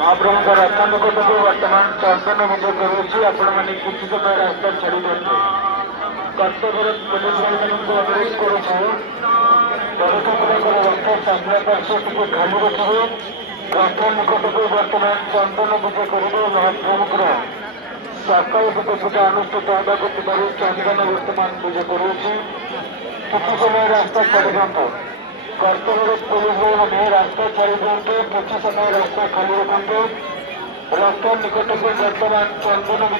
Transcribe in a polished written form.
ମହାପ୍ରଭୁଙ୍କ ରଥ ନିକଟକୁ ବର୍ତ୍ତମାନ ଚନ୍ଦନ ବିଜେ କରୁଅଛି। ଆପଣମାନେ କିଛି ସମୟ ରାସ୍ତା ଛାଡ଼ି ଦିଅନ୍ତୁ। କର୍ତ୍ତବ୍ୟର ପୋଲିସ ଭାଇମାନଙ୍କୁ ଅନୁରୋଧ କରୁଛୁ, ବଡ଼ ଠାକୁରଙ୍କର ରଥ ସାମ୍ନା ପାର୍ଶ୍ୱ ଟିକେ ଖାଲି ରଖିବେ। ରଥ ନିକଟକୁ ବର୍ତ୍ତମାନ ଚନ୍ଦନ ବିଜେ କରିବେ। ମହାପ୍ରଭୁଙ୍କର ସକାଳ ପୂଜା ଅନୁଷ୍ଠିତ ହେବାକୁ ଥିବାରୁ ଚନ୍ଦନ ବର୍ତ୍ତମାନ ବିଜେ କରୁଅଛି। କିଛି ସମୟ ରାସ୍ତା ଛାଡ଼ି ଦିଅନ୍ତୁ। କର୍ତ୍ତବ୍ୟର ପୋଲିସ ଭାଇମାନେ ରାସ୍ତା ଛାଡ଼ି ଦିଅନ୍ତୁ। କିଛି ସମୟ ରାସ୍ତା ଖାଲି ରଖନ୍ତୁ। ରଥ ନିକଟକୁ ବର୍ତ୍ତମାନ ଚନ୍ଦନ